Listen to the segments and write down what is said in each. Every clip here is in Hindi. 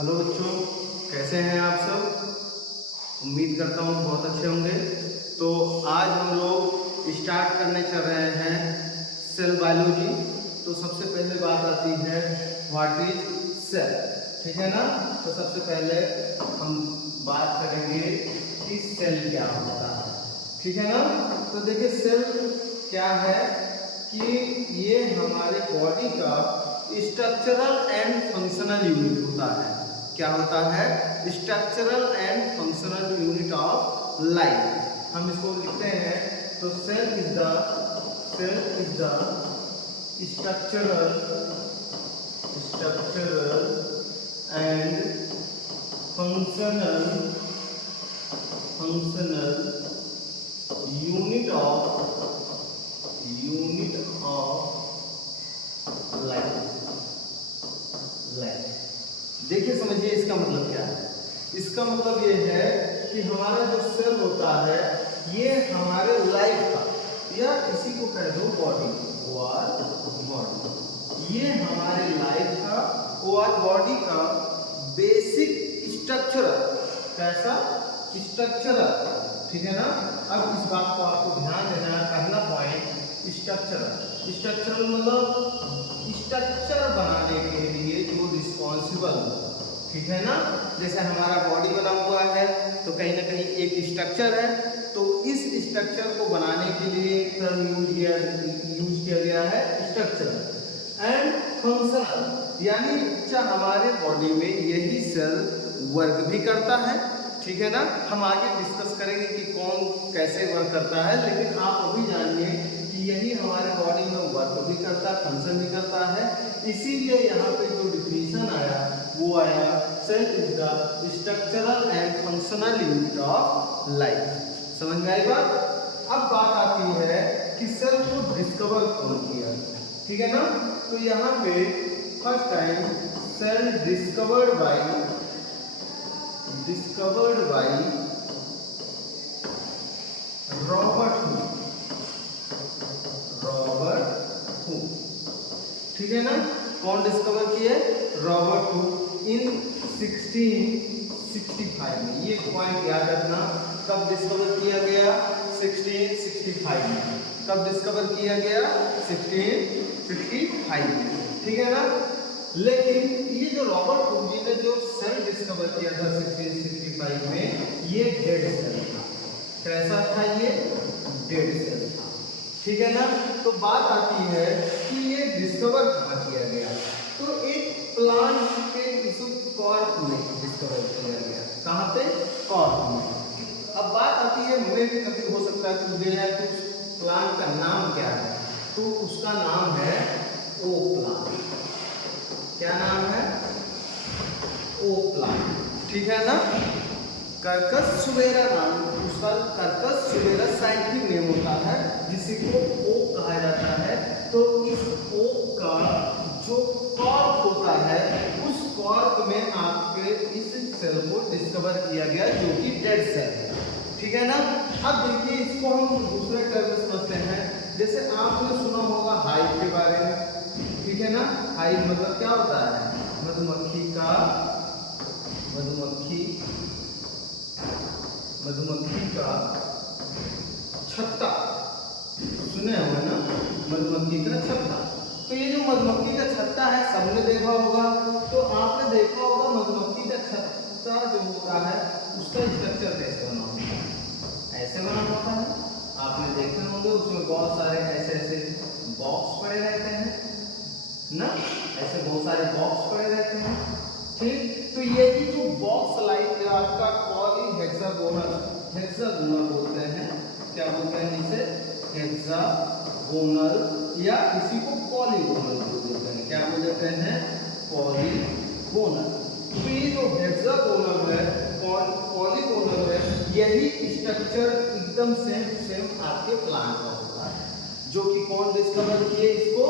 हेलो बच्चों, कैसे हैं आप सब। उम्मीद करता हूँ बहुत अच्छे होंगे। तो आज हम लोग स्टार्ट करने चल रहे हैं सेल बायोलॉजी। तो सबसे पहले बात आती है व्हाट इज सेल, ठीक है ना। तो सबसे पहले हम बात करेंगे कि सेल क्या होता है, ठीक है ना। तो देखिए सेल क्या है कि ये हमारे बॉडी का स्ट्रक्चरल एंड फंक्शनल यूनिट होता है। क्या होता है? Structural and functional unit of life. हम इसको लिखते हैं तो cell is the structural and functional unit of life. देखिए समझिए इसका मतलब क्या है। इसका मतलब ये है कि हमारा जो सेल होता है ये हमारे लाइफ का, या इसी को कह दो बॉडी, ये हमारे लाइफ का और बॉडी का बेसिक स्ट्रक्चरल, कैसा स्ट्रक्चरल, ठीक है ना। अब इस बात को आपको ध्यान देना है। पहला पॉइंट स्ट्रक्चरल मतलब स्ट्रक्चर बनाने के लिए जो रिस्पॉन्सिबल, ठीक है ना। जैसे हमारा बॉडी बना हुआ है तो कहीं ना कहीं एक स्ट्रक्चर है, तो इस स्ट्रक्चर को बनाने के लिए एक टर्म यूज किया गया है स्ट्रक्चर एंड फंक्शनल, यानी हमारे बॉडी में यही सेल वर्क भी करता है, ठीक है ना। हम आगे डिस्कस करेंगे कि कौन कैसे वर्क करता है, लेकिन आप अभी जानिए कि यही हमारे बॉडी में वर्क भी करता है, फंक्शन भी करता है। इसीलिए यहाँ पे जो डिफिनीशन आया वो आया cell is the structural and functional unit of life. समझ में आई बात। अब बात आती है कि सेल को डिस्कवर कौन किया, ठीक है ना। तो यहाँ पे first time cell discovered by Robert Hooke, ठीक है ना। कौन डिस्कवर किए? रॉबर्ट हू इन 1665 में। ये पॉइंट याद रखना, कब डिस्कवर किया गया? 1665 में। कब डिस्कवर किया गया? 1665 में, ठीक है ना। लेकिन ये जो रॉबर्ट हू जी ने जो सेल डिस्कवर किया था 1665 में, ये डेड सेल था। कैसा था ये? डेड सेल था, ठीक है ना। तो बात आती है कि ये डिस्कवर कहाँ किया गया? तो एक प्लांट के कॉर्प में डिस्कवर किया गया। कहाँ पे? कॉर्प में। अब बात आती है, हमें भी कभी हो सकता है कि मुझे यार कि उस प्लांट का नाम क्या है, तो उसका नाम है ओ प्लांट। क्या नाम है? ओ प्लांट, ठीक है ना। कर्कस सुबेरा नाम उसका, कर्कस सुबेरा साइंटिफिक नेम होता है, जिसी को ओक कहा जाता है। तो इस ओक का जो कॉर्क होता है, उस कॉर्क में आपके इस सेल को डिस्कवर किया गया, जो कि डेड सेल है, ठीक है ना। अब देखिए इसको हम दूसरे टर्म में समझते हैं। जैसे आपने सुना होगा हाइव के बारे में, ठीक है ना। हाइव मतलब क्या होता है? मधुमक्खी का छत्ता, सुने होंगे ना, मधुमक्खी का छत्ता। तो ये जो मधुमक्खी का छत्ता है सबने देखा होगा। तो आपने देखा होगा मधुमक्खी का छत्ता जो होता है उसका स्ट्रक्चर कैसे बना होता है? ऐसे बना होता है, आपने देखे होंगे। उसमें बहुत सारे ऐसे बॉक्स पड़े रहते हैं ना, ऐसे बहुत सारे बॉक्स पड़े रहते हैं, ठीक। तो यही जो बॉक्स लाइक आपका पॉलीहेक्सागोनल बोलते हैं। क्या बोलते हैं इसे? हेक्सागोनल, या इसी को पॉलीगोनल बोलते हैं। क्या बोलते हैं? पॉलीगोनल। तो ये जो हेक्सागोनल है, पॉलीगोनल है, यही स्ट्रक्चर एकदम सेम आपके प्लांट का होता है, जो कि कौन डिस्कवर किए इसको?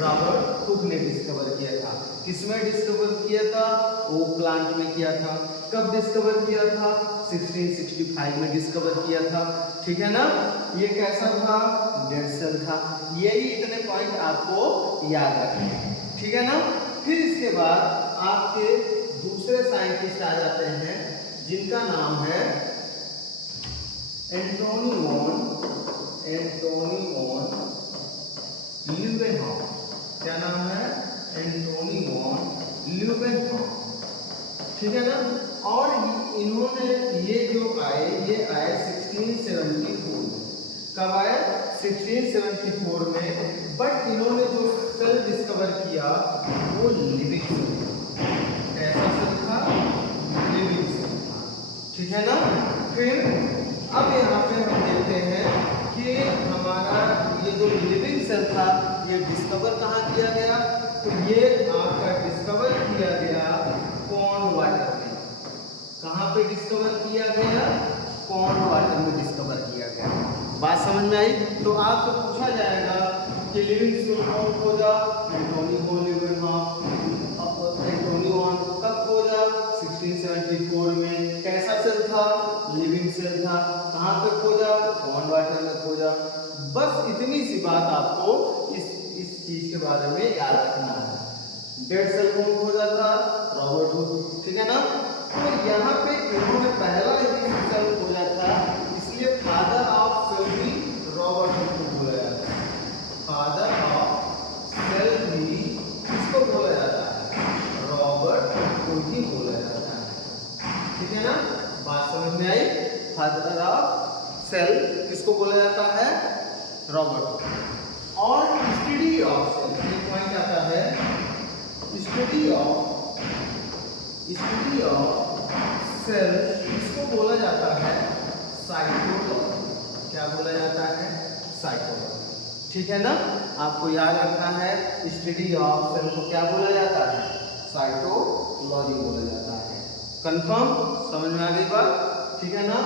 रॉबर्ट हुक ने डिस्कवर किया था। किसमें डिस्कवर किया था? वो प्लांट में किया था। कब डिस्कवर किया था? 1665 में डिस्कवर किया था, ठीक है ना। ये कैसा था? डेड सेल था। यही इतने पॉइंट आपको याद रखने हैं, ठीक है ना। फिर इसके बाद आपके दूसरे दूसरे साइंटिस्ट आ जाते हैं जिनका नाम है एंटोनी वॉन ल्यूवेनहॉफ। क्या नाम है? एंटोनी वॉन ल्यूवेनहॉफ, ठीक है ना। और इन्होंने ये आए 1674 में। कब आए? 1674 में। बट इन्होंने जो सेल डिस्कवर किया वो लिविंग सेल। कैसा सेल था? लिविंग सेल था, ठीक है ना। फिर अब यहाँ पे हम देखते हैं कि हमारा ये जो लिविंग सेल था ये डिस्कवर कहाँ किया गया? तो ये आपका डिस्कवर किया गया पॉन्ड वाटर में। कहाँ पे डिस्कवर किया गया? पॉन्ड वाटर में डिस्कवर किया गया। बात समझ में आई? तो आपसे पूछा जाएगा कि लिविंग सेल कौन खोजा? Antonie van Leeuwenhoek. Antonie van कब खोजा? 1674 में। कैसा सेल था? लिविंग सेल था। कहाँ पे खोजा? पॉन्ड वाटर में खोजा। बस इतनी सी बात आपको इस चीज के बारे में याद रखना है। डेड सेल कौन खोजा था? रॉबर्ट हुक, ठीक है ना। तो यहाँ पे इन्होंने पहला लिविंग सेल खोजा था, इसलिए फादर ऑफ सेल भी रॉबर्ट हुक को बोला जाता है। फादर ऑफ सेल भी किसको बोला जाता है? रॉबर्ट हुक को ही बोला जाता है, ठीक है ना। बात समझ में आई? फादर ऑफ सेल किसको बोला जाता है? रॉबर्ट। और स्टडी ऑफ सेल, ये पॉइंट आता है, स्टडी ऑफ सेल इसको बोला जाता है साइटोलॉजी। क्या बोला जाता है? साइटोलॉजी, ठीक है ना। आपको याद रखना है स्टडी ऑफ सेल को क्या बोला जाता है? साइटोलॉजी बोला जाता है। कंफर्म? समझ में आ गई बात, ठीक है ना।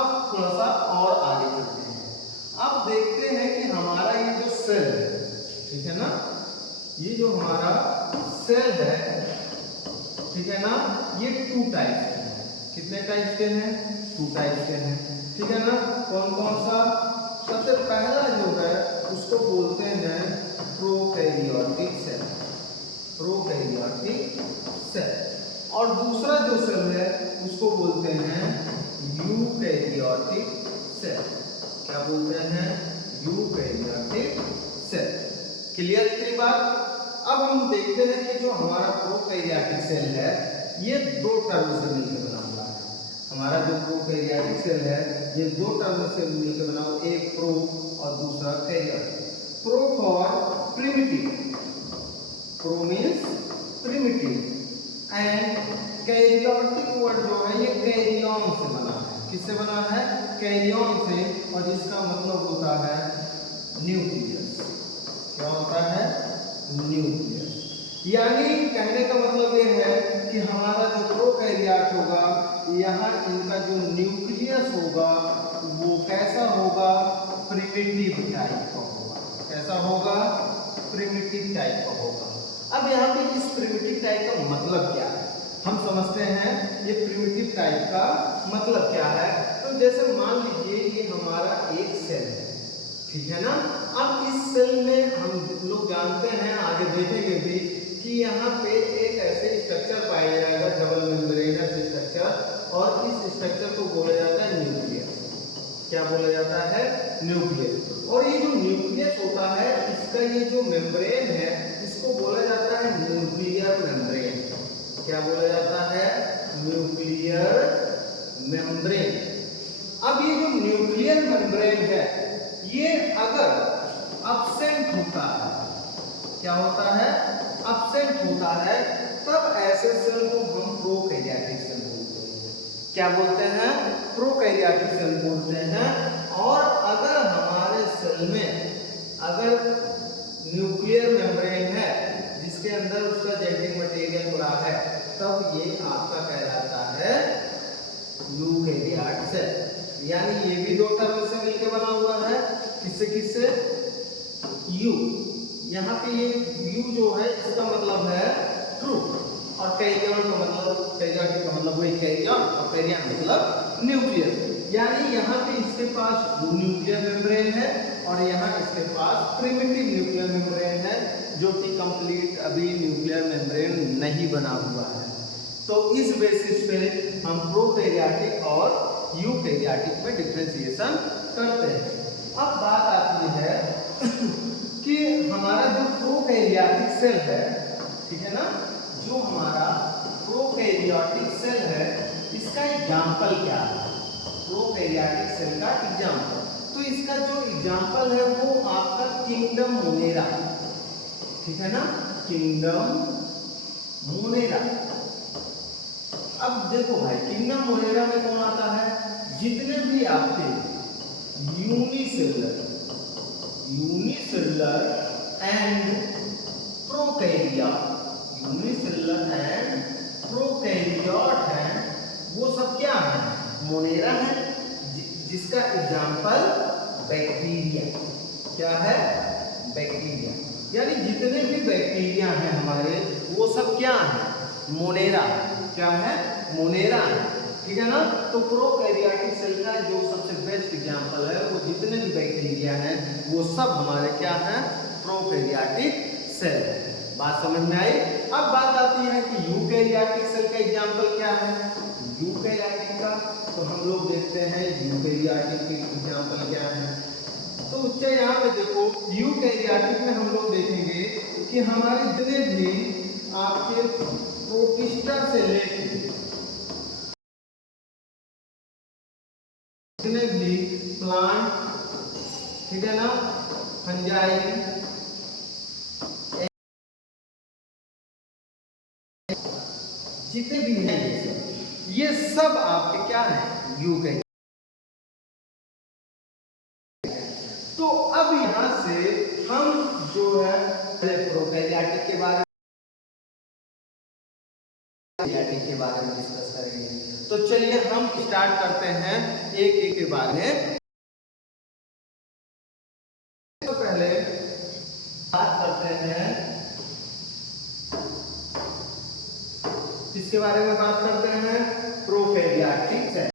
अब थोड़ा सा और आगे चलते हैं। अब देखते हैं कि हमारा ये जो सेल है, ठीक है ना, ये जो हमारा सेल है, ठीक है ना, ये 2 टाइप के हैं। कितने टाइप के हैं? 2 टाइप के हैं, ठीक है ना। कौन कौन सा? सबसे पहला जो है उसको बोलते हैं प्रोकैरियोटिक सेल, प्रोकैरियोटिक सेल। और दूसरा जो सेल है उसको बोलते हैं यूकैरियोटिक सेल। क्या बोलते हैं? Eukaryotic cell. क्लियर इतनी बात? अब हम देखते हैं कि जो हमारा प्रोकैरियोटिक सेल है ये 2 टर्म से मिलकर बना हुआ है। हमारा जो प्रोकैरियोटिक सेल है ये 2 टर्म से मिलकर बना हुआ, एक प्रो और दूसरा karyotic. Pro for primitive, pro means primitive, and karyotic word जो है ये कैरियन से बना है। किससे बना है? कैरियन से, और जिसका मतलब होता है न्यूक्लियस। क्या होता है? न्यूक्लियस। यानी कहने का मतलब ये है कि हमारा जो प्रोकैरियोट होगा यहाँ इनका जो न्यूक्लियस होगा वो कैसा होगा? प्रिमिटिव टाइप का होगा। कैसा होगा? प्रिमिटिव टाइप का होगा। अब यहाँ पे इस प्रिमिटिव टाइप का मतलब क्या है हम समझते हैं। ये प्रिमिटिव टाइप का मतलब क्या है? तो जैसे मान लीजिए ये हमारा एक सेल है, ठीक है ना। अब इस सेल में हम लोग जानते हैं, आगे देखेंगे भी, कि यहाँ पे एक ऐसे स्ट्रक्चर पाया जाएगा, डबल मेम्ब्रेनस स्ट्रक्चर, और इस स्ट्रक्चर को बोला जाता है न्यूक्लियस। क्या बोला जाता है? न्यूक्लियस। और ये जो न्यूक्लियस होता है इसका ये जो मेम्ब्रेन है इसको बोला जाता है न्यूक्लियर मेम्ब्रेन। क्या बोला जाता है? Nuclear membrane. अब ये जो न्यूक्लियर मेम्ब्रेन है ये अगर अब्सेंट होता है, क्या होता है? अब्सेंट होता है, तब ऐसे सेल को हम प्रोकैरियोटिक सेल बोलते हैं। क्या बोलते हैं? प्रोकैरियोटिक सेल बोलते हैं। और अगर हमारे सेल में अगर न्यूक्लियर मेम्ब्रेन है जिसके अंदर उसका जेनेटिक मटेरियल पड़ा है, तब ये आपका कहलाता है यूकैरियोट सेल। यानी ये भी 2 टर्म से मिलकर बना हुआ है। किससे किससे? यू। यहाँ पे ये यू जो है इसका मतलब है ट्रू, और कैरियन का मतलब, कैरियोटिक का मतलब वही कैरियन, और कैरियन मतलब न्यूक्लियर। यानी यहाँ पे इसके पास न्यूक्लियर मेम्ब्रेन है और यहाँ इसके पास प्रिमिटिव न्यूक्लियर मेम्ब्रेन है, जो कि कंप्लीट अभी न्यूक्लियर मेम्ब्रेन नहीं बना हुआ है। तो इस बेसिस पे हम प्रोकैरियोटिक और यूकैरियोटिक में डिफरेंशिएशन करते हैं। अब बात आती है कि हमारा जो प्रोकैरियोटिक सेल है, ठीक है ना, जो हमारा प्रोकैरियोटिक सेल है इसका एग्जाम्पल क्या है? प्रोकैरियोटिक सेल का एग्जाम्पल, तो इसका जो एग्जाम्पल है वो आपका किंगडम मोनेरा, ठीक है ना, किंगडम मोनेरा। अब देखो भाई किंगडम मोनेरा में कौन आता है? जितने भी आपके unicellular and prokaryote, unicellular and prokaryote हैं, वो सब क्या है? मोनेरा है, जिसका एग्जाम्पल बैक्टीरिया। क्या है? बैक्टीरिया। यानी जितने भी बैक्टीरिया हैं हमारे वो सब क्या है? मोनेरा। क्या है? मोनेरा है, ठीक है ना। तो प्रोकैरियोटिक सेल का जो सबसे बेस्ट एग्जांपल है वो जितने भी बैक्टीरिया हैं वो सब हमारे क्या हैं? Prokaryotic cell. बात समझ में आई? अब बात आती है कि यूकैरियोटिक सेल का एग्जांपल क्या है? यूकैरियोटिक का तो हम लोग देखते हैं यूकैरियोटिक के एग्जांपल क्या है। तो बच्चे यहाँ पे देखो यूकैरियोटिक में हम लोग देखेंगे कि हमारे जितने भी आपके प्रोटिस्टा से लेके जितने भी प्लांट, ठीक है ना, फंजाई, जितने भी हैं ये सब आपके क्या है? यूकैरियोटिक। तो अब यहां से हम जो है प्रोकैरियोटिक के बारे में डिस्कस करेंगे। तो चलिए हम स्टार्ट करते हैं एक एक के बारे में। तो पहले बात करते हैं किसके बारे में? बात करते हैं प्रोकैरियोटिक सेल,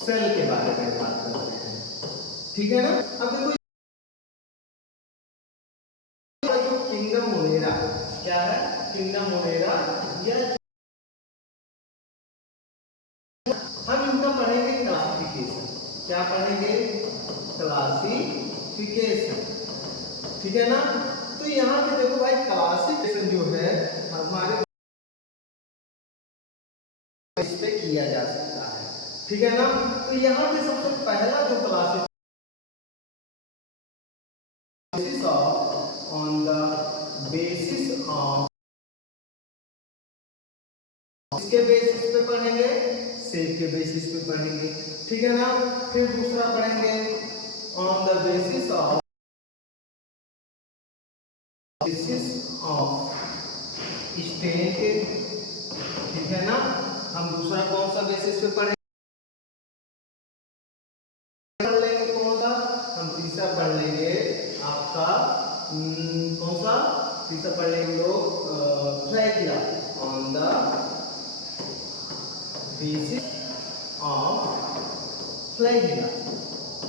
सेल के बारे में बात करते हैं, ठीक है ना। अब देखो जो किंगडम मोनेरा क्या है? किंगडम मोनेरा, या हम इनका पढ़ेंगे क्लासिफिकेशन। क्या पढ़ेंगे? क्लासिफिकेशन, ठीक है ना। तो यहाँ पे देखो भाई क्लासिफिकेशन जो है हमारे इस पे किया जा सकता है, ठीक है ना। तो यहाँ पे सबसे पहला जो classification on the basis of, इसके बेसिस पे पढ़ेंगे, सेल के बेसिस पे पढ़ेंगे, ठीक है ना। फिर दूसरा पढ़ेंगे on the basis of stain के, ठीक है ना। हम दूसरा कौन सा बेसिस पे पढ़ेंगे? पढ़ लेंगे कौन सा? हम तीसरा पढ़ लेंगे आपका कौन सा? तीसरा पढ़ लेंगे लोग फ्लैगिला, ऑन द बेसिस ऑफ फ्लैगिला,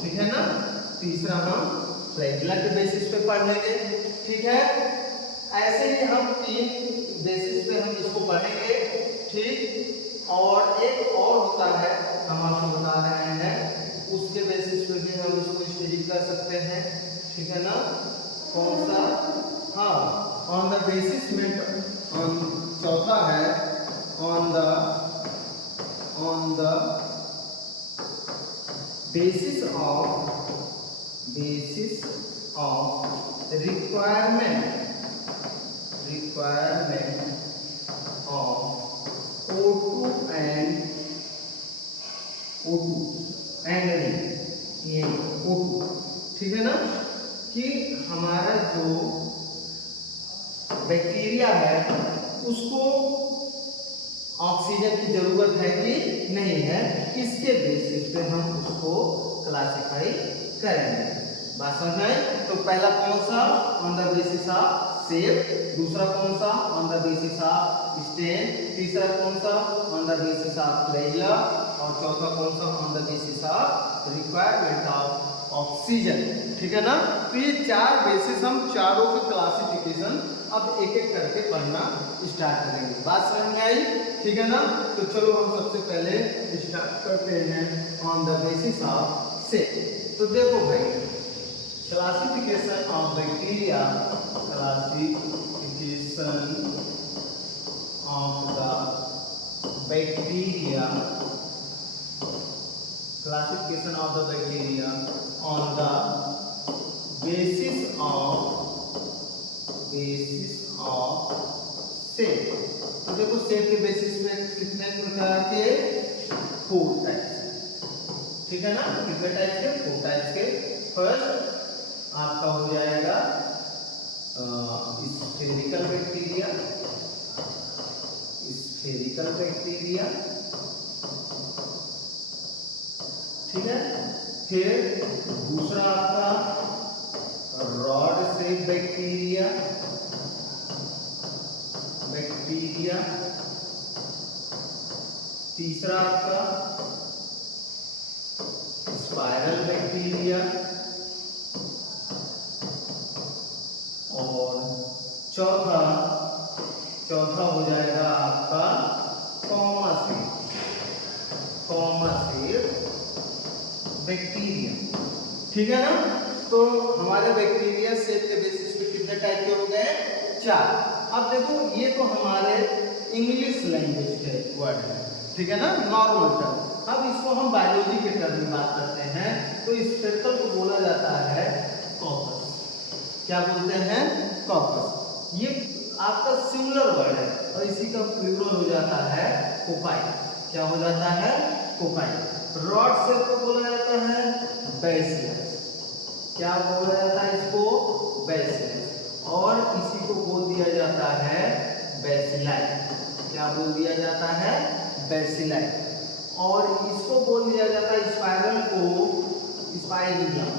ठीक है ना। तीसरा हम फ्लैगिला के बेसिस पे पढ़ लेंगे, ठीक है। ऐसे ही हम तीन बेसिस पे हम इसको पढ़ेंगे, ठीक। और एक और होता है हम आपको बता रहे हैं, उसके बेसिस पे भी हम इसको स्टडी कर सकते हैं, ठीक है ना। कौन सा? हाँ, ऑन द बेसिस में चौथा है on the basis of requirement of O2 and ये O2, ठीक है ना, कि हमारा जो बैक्टीरिया है उसको ऑक्सीजन की जरूरत है कि नहीं है, इसके बेसिस पे हम उसको क्लासिफाई करेंगे। बात समझ में आई? तो पहला कौन सा? On the basis of cell. दूसरा कौन सा? On the basis of stain. तीसरा कौन सा? On the basis of flagella. और चौथा कौन सा? On the basis of requirement of oxygen, ठीक है ना। तो ये 4 बेसिस, हम चारों का क्लासिफिकेशन अब एक एक करके पढ़ना स्टार्ट करेंगे। बात समझ में आई? ठीक है ना। तो चलो हम सबसे पहले स्टार्ट करते हैं on the basis of cell. तो देखो भाई, classification of bacteria, classification of the bacteria, classification of the bacteria on the basis of cell. तो देखो सेल के बेसिस में कितने प्रकार के, 4 टाइप्स, ठीक है ना। कितने टाइप के? 4 टाइप के। फर्स्ट आपका हो जाएगा स्फेरिकल बैक्टीरिया, स्फेरिकल बैक्टीरिया, ठीक है। फिर दूसरा आपका रॉड शेप बैक्टीरिया, तीसरा आपका स्पाइरल बैक्टीरिया, और चौथा हो जाएगा आपका कॉमा शेप बैक्टीरिया, ठीक है ना। तो हमारे बैक्टीरिया सेल के बेसिस पे कितने टाइप के हो गए? 4। अब देखो ये तो हमारे इंग्लिश लैंग्वेज के वर्ड है, ठीक है ना, नॉर्मल टर्म। अब इसको हम बायोलॉजी के टर्म में बात करते हैं। तो स्फेरिकल को बोला जाता है कॉकस। क्या बोलते हैं? कॉकस। ये आपका सिंगुलर वर्ड है और इसी का प्लूरल हो जाता है कोकाई। क्या हो जाता है? कोकाई। रॉड शेप को बोला जाता है बैसिलस। क्या बोला जाता है इसको? बैसिलस। और इसी को बोल दिया जाता है बैसिलाई। क्या बोल दिया जाता है? बैसिलाई। और इसको बोल दिया जाता है स्पाइरल को स्पाइरिलम।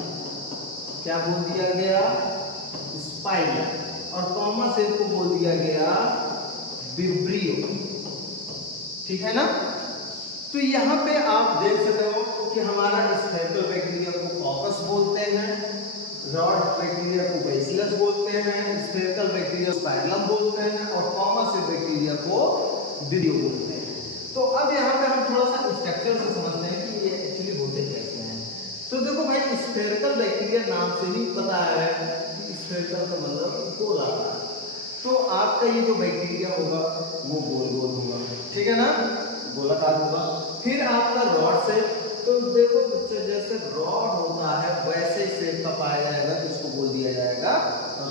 क्या बोल दिया गया? स्पाइरल। और कॉमा शेप को बोल दिया गया विब्रियो, ठीक है ना। तो यहाँ पे आप देख सकते हो कि हमारा स्फेरिकल बैक्टीरिया को कॉकस बोलते हैं, रॉड बैक्टीरिया को बैसिलस बोलते हैं, स्फेरिकल बैक्टीरिया को स्पाइरलम बोलते हैं, और कॉमा शेप बैक्टीरिया को विब्रियो बोलते हैं। तो अब यहाँ पे हम थोड़ा सा स्ट्रक्चर से समझते हैं कि ये एक्चुअली होते कैसे हैं। तो देखो भाई, स्फेरिकल बैक्टीरिया नाम से ही पता है कि स्फेरिकल का मतलब गोल आता है। तो आपका ये जो बैक्टीरिया होगा वो गोल होगा, ठीक है ना, गोलाकार होगा। फिर आपका रॉड शेप, तो देखो बच्चे जैसे रॉड होता है वैसे शेप का पाया जाएगा तो इसको बोल दिया जाएगा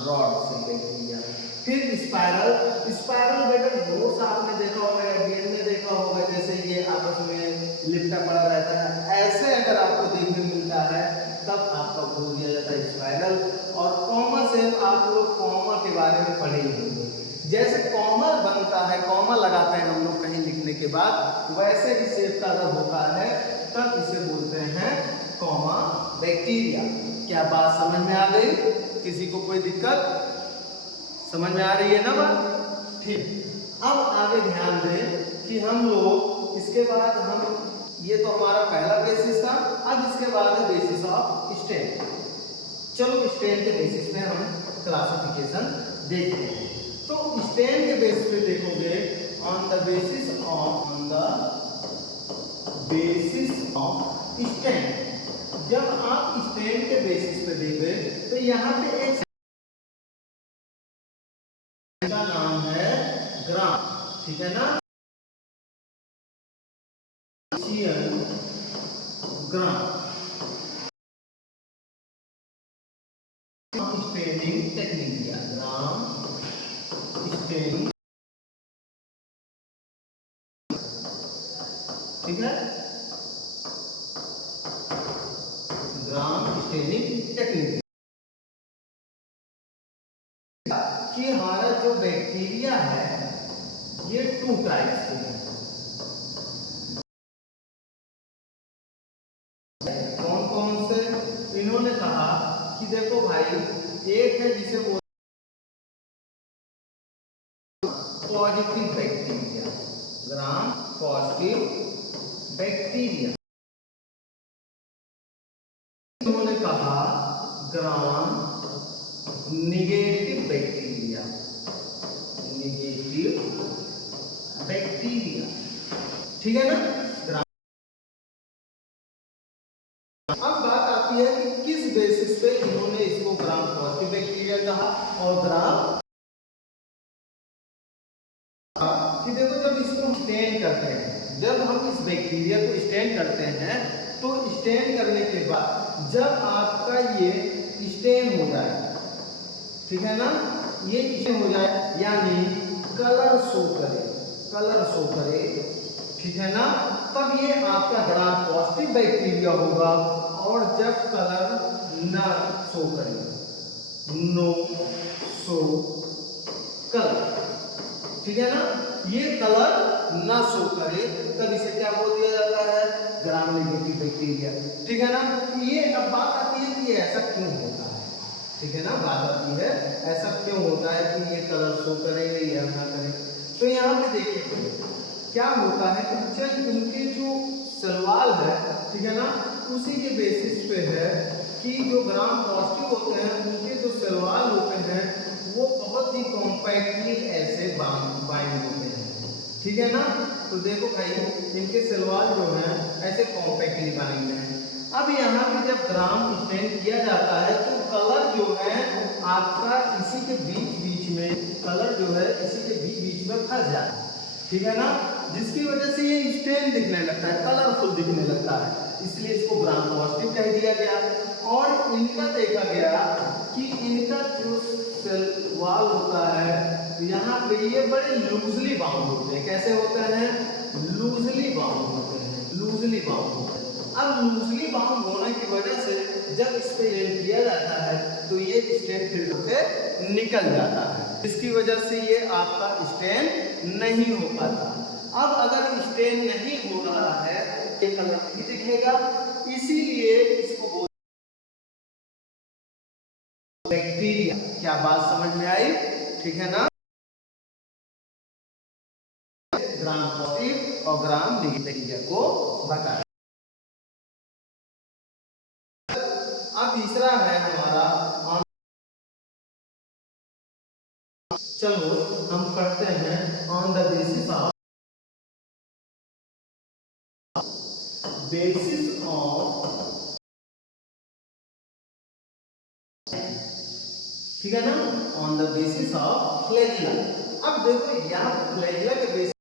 रॉड शेप बैक्टीरिया। फिर स्पाइरल बेटा नोट्स आपने देखा होगा या डीएनए में देखा होगा, जैसे ये आपस में लिपटा पड़ा रहता है, ऐसे अगर आपको देखने मिलता है तब आपका बोल दिया जाता है स्पाइरल। और कॉमा शेप आप लोग कॉमा के बारे में पढ़े ही होंगे। जैसे कॉमा बनता है, कॉमा लगाते हैं हम लोग कहीं लिखने के बाद, वैसे ही शेप का अगर होता है तब इसे बोलते हैं कॉमा बैक्टीरिया। क्या बात समझ में आ गई? किसी को कोई दिक्कत? समझ में आ रही है ना बात? ठीक। अब आगे ध्यान दें कि हम लोग इसके बाद हम, ये तो हमारा पहला बेसिस था। अब इसके बाद है बेसिस ऑफ स्ट्रेन। चलो स्ट्रेन के बेसिस पे हम क्लासिफिकेशन देखते हैं। तो स्ट्रेन के बेसिस पे देखोगे on the basis of strain. जब आप स्ट्रेन के बेसिस पे देखोगे तो यहाँ पे एक का नाम है ग्राम, ठीक है ना, ग्राम। स्ट्रेनिंग टेक्निक दिया, ग्राम स्ट्रेनिंग, ठीक है, ग्राम स्ट्रेनिंग टेक्निक। कि हमारा जो बैक्टीरिया है ये 2 टाइप्स के हैं। कौन कौन से? इन्होंने कहा कि देखो भाई, एक है जिसे positive bacteria, gram positive bacteria. उन्होंने कहा ग्राम निगेटिव बैक्टीरिया, निगेटिव बैक्टीरिया, ठीक है ना। अब बात आती है कि किस बेसिस पे इन्होंने इसको ग्राम पॉजिटिव बैक्टीरिया कहा और ग्राम, कि देखो जब इसको स्टेन करते हैं, जब हम इस बैक्टीरिया को स्टेन करते हैं तो स्टेन करने के बाद जब आपका ये स्टेन हो जाए, ठीक है ना, ये स्टेन हो जाए यानी कलर शो करे, कलर शो करे, ठीक है ना, तब ये आपका ग्राम पॉजिटिव बैक्टीरिया होगा। और जब कलर न शो करे, नो शो कलर, ठीक है ना, ये कलर ना शो करे तब इसे क्या बोल दिया जाता है, ग्राम नेगेटिव बैक्टीरिया, ठीक है ना। ये अब बात आती है कि ऐसा क्यों होता है, ठीक है ना, बात आती है ऐसा क्यों होता है कि ये कलर शो करेंगे या ना करें। तो यहाँ पे देखिए क्या होता है कि जब इनके जो सलवाल है, ठीक है ना, उसी के बेसिस पे है कि जो ग्राम पॉजिटिव होते हैं उनके जो सलवाल होते हैं वो बहुत ही कॉम्पैक्टली ऐसे बाइंड होते हैं, ठीक है ना। तो देखो भाई इनके सलवाल जो हैं ऐसे कॉम्पैक्टली बाइंड हैं। अब यहाँ पे जब ग्राम स्टेन किया जाता है तो कलर जो है आपका इसी के बीच में, कलर जो है इसी के बीच में फंस जाता है, ठीक है ना, जिसकी वजह से ये स्टेन दिखने लगता है, कलरफुल दिखने लगता है, इसलिए इसको ग्राम पॉजिटिव कह दिया गया। और इनका देखा गया कि इनका जो सेल वॉल होता है यहाँ पे ये बड़े लूजली बाउंड होते हैं। कैसे होते हैं, लूजली बाउंड होते हैं, लूजली बाउंड होते हैं। अब लूजली बाउंड होने की वजह से जब इस पे स्टेन किया जाता है तो ये स्टेन फिल्टर होकर निकल जाता है, इसकी वजह से ये आपका स्टेन नहीं हो पाता। अब अगर स्टेन नहीं हो रहा है ये कलर नहीं दिखेगा, इसीलिए इसको बैक्टीरिया। क्या बात समझ में आई, ठीक है ना। ग्राम पॉजिटिव और ग्राम नेगेटिव बैक्टीरिया को बताया। अब तीसरा है हमारा, चलो हम पढ़ते हैं ऑन द बेसिस ऑफ ठीक है ना, on the basis of flagella. अब देखो यहाँ फ्लैजिला के बेसिस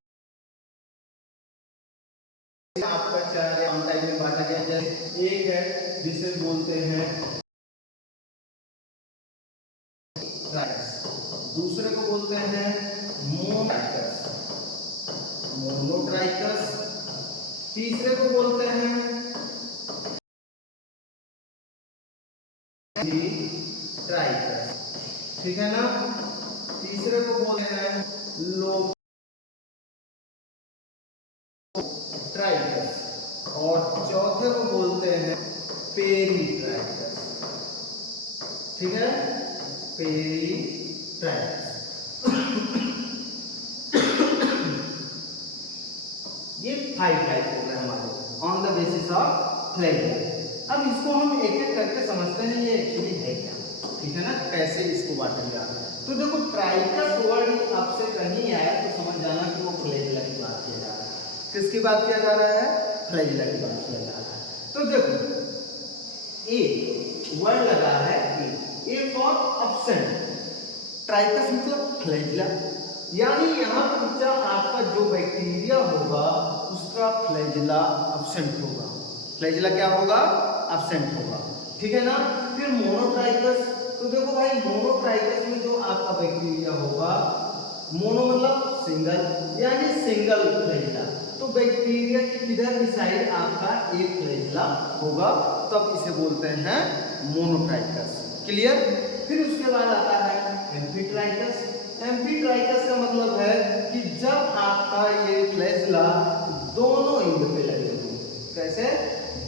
आपका चार ऑन टाइप में बांटा गया। जैसे एक है जिसे बोलते हैं ट्राइकस, दूसरे को बोलते हैं मोनोट्राइकस, मोनोट्राइकस, तीसरे को बोलते हैं ट्राइकस, ठीक है ना, तीसरे को बोलते हैं लो ट्राइकस और चौथे को बोलते हैं पेरीट्राइकस, ठीक है, पेरीट्राइकस। ये 5 टाइप हो गए हमारे on the basis of flagella. अब इसको हम एक एक करके समझते हैं ये एक्चुअली है क्या, ठीक है ना, कैसे इसको बांटा जा रहा है। तो देखो ट्राइकस वर्ड आपसे कहीं आया तो समझ जाना कि वो फ्लैजिला की बात किया जा रहा है। किसकी बात किया जा रहा है, फ्लैजिला की बात किया जा रहा है। तो देखो ए वर्ड लगा है, ए फॉर एब्सेंट, ट्राइकस मतलब फ्लैजिला, यानी यहाँ पर बच्चा आपका जो बैक्टीरिया होगा उसका फ्लैजिला एब्सेंट होगा। फ्लैजिला क्या होगा, एब्सेंट होगा, ठीक है ना। फिर मोनोट्राइकस, तो देखो भाई मोनोट्राइकस में जो आपका बैक्टीरिया होगा, मोनो मतलब सिंगल, यानी सिंगल फ्लैजिला, तो बैक्टीरिया के किधर भी साइड आपका एक फ्लैजिला होगा, तब इसे बोलते हैं मोनोट्राइकस। क्लियर। फिर उसके बाद आता है एम्फीट्राइकस। एम्फीट्राइकस का मतलब है कि जब आपका ये फ्लैजिला दोनों एंड पे लगे हों, कैसे,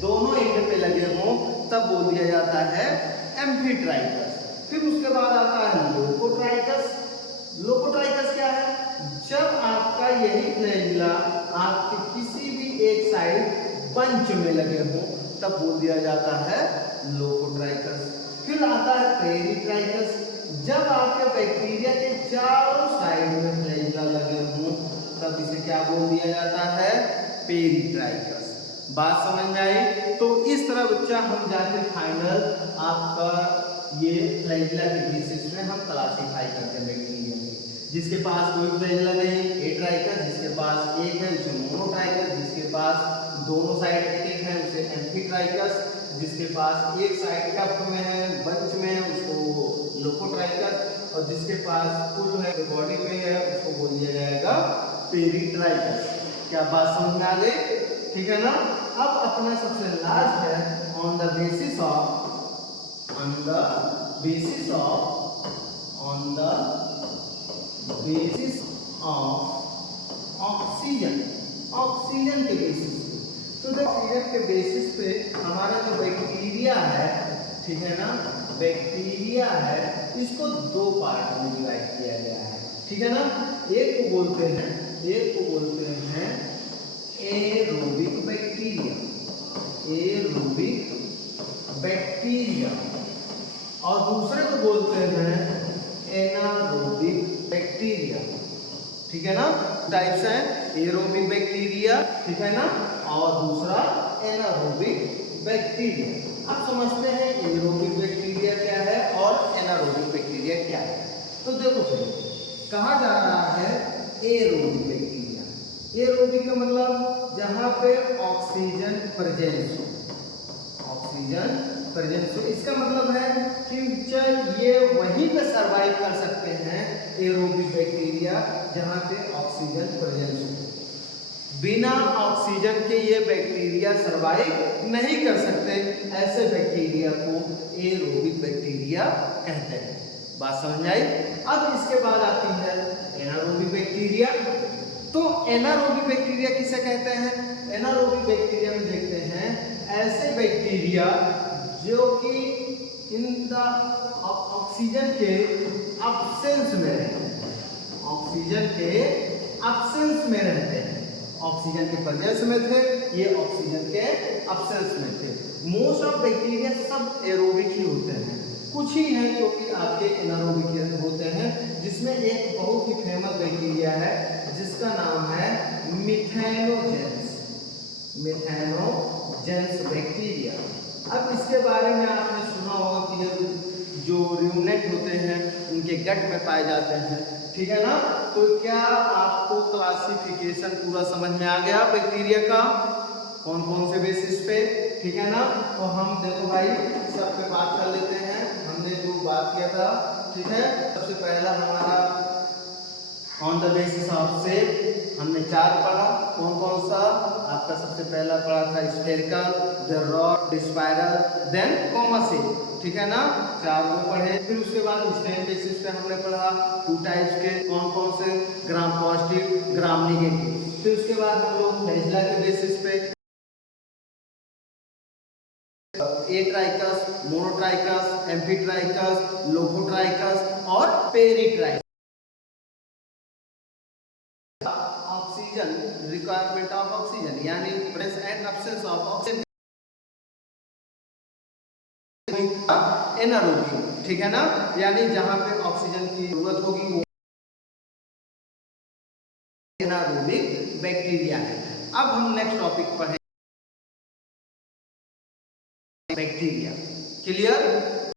दोनों एंड पे लगे हों, तब बोल दिया जाता है एम्फीट्राइकस। फिर उसके बाद आता है लोकोट्राइकस। लोकोट्राइकस क्या है, जब आपका यही फ्लैजिला आपके किसी भी एक साइड बंच में लगे हों, तब बोल दिया जाता है लोकोट्राइकस। फिर आता है पेरिट्राइकस। जब आपके बैक्टीरिया के चारों साइड में फ्लैजिला लगे हों तब इसे क्या बोल दिया जाता है? पेरिट्राइकस। बात समझ में आई? तो इस तरह बच्चा हम जाके फाइनल आपका ये फ्लैजिला के बेसिस में हम क्लासिफाई करते हैं बैक्टीरिया में। जिसके पास कोई फ्लैजिला नहीं, एट्राइकस। जिसके पास एक है उसे मोनोट्राइकस। जिसके पास दोनों साइड एक है उसे एम्फीट्राइकस। जिसके पास एक साइड कप में है, बंच में है, उसको लोकोट्राइकस। और जिसके पास फुल है, बॉडी पे है, उसको बोल दिया जाएगा पेरिट्राइकस। क्या बात समझ में आ गई? ठीक है ना? अब अपना सबसे लास्ट है on the basis of oxygen के बेसिस पे। तो जब ऑक्सीजन के बेसिस पे हमारा जो बैक्टीरिया है, ठीक है ना, बैक्टीरिया है, इसको दो पार्ट में डिवाइड किया गया है। ठीक है ना? एक को बोलते हैं एरोबिक बैक्टीरिया और दूसरे को बोलते हैं एनारोबिक बैक्टीरिया। ठीक है ना? टाइप्स हैं एरोबिक बैक्टीरिया, ठीक है ना, और दूसरा एनारोबिक बैक्टीरिया। अब समझते हैं एरोबिक बैक्टीरिया क्या है और एनारोबिक बैक्टीरिया क्या है। तो देखो फिर कहा जा रहा है एरोबिक बैक्टीरिया। एरोबिक का मतलब जहां पे ऑक्सीजन प्रेजेंस हो। इसका मतलब है कि ये वहीं पे सरवाइव कर सकते हैं एरोबिक बैक्टीरिया जहां पे ऑक्सीजन प्रेजेंस हो। बिना ऑक्सीजन के ये बैक्टीरिया सरवाइव नहीं कर सकते। ऐसे बैक्टीरिया को एरोबिक बैक्टीरिया कहते हैं। बात समझ आई? अब इसके बाद आती है एनारोबिक बैक्टीरिया। तो एनारोबिक बैक्टीरिया किसे कहते हैं? एनारोबिक बैक्टीरिया में देखते हैं ऐसे बैक्टीरिया जो कि इन द ऑक्सीजन के अब्सेंस में रहते हैं। ऑक्सीजन के अब्सेंस में रहते हैं। ऑक्सीजन के प्रेजेंस में थे, ये ऑक्सीजन के अब्सेंस में थे। मोस्ट ऑफ बैक्टीरिया सब एरोबिक ही होते हैं। कुछ ही हैं जो कि आपके एनारोबिक होते हैं, जिसमें एक बहुत ही फेमस बैक्टीरिया है जिसका नाम है मिथेनोजेंस बैक्टीरिया। अब इसके बारे में आपने सुना होगा कि जो रूमिनेंट होते हैं उनके गट में पाए जाते हैं। ठीक है ना? तो क्या आपको क्लासिफिकेशन पूरा समझ में आ गया बैक्टीरिया का? कौन कौन से बेसिस पे? ठीक है ना? तो हम देखो भाई सब पे बात कर लेते हैं। हमने जो बात किया था, ठीक है, सबसे पहला हमारा on the basis of shape हमने 4 पढ़ा। कौन कौन सा? आपका सबसे पहला पढ़ा था spherical, the rod, the spiral, then comma shape. ठीक है ना? 4 वो पढ़े। फिर उसके बाद स्टैंड बेसिस पे हमने पढ़ा 2 टाइप्स के। कौन कौन से? Gram positive, gram negative. फिर उसके बाद हम लोग फ्लैजिला के बेसिस पे एट्राइकस, मोनोट्राइकस, एम्फीट्राइकस, लोकोट्राइकस और peritrichous. Oxygen, requirement of oxygen यानी presence and absence of oxygen anaerobic. ठीक है ना? यानी जहां पे ऑक्सीजन की जरूरत होगी वो एनारोबिक बैक्टीरिया है। अब हम नेक्स्ट टॉपिक पर हैं बैक्टीरिया। क्लियर?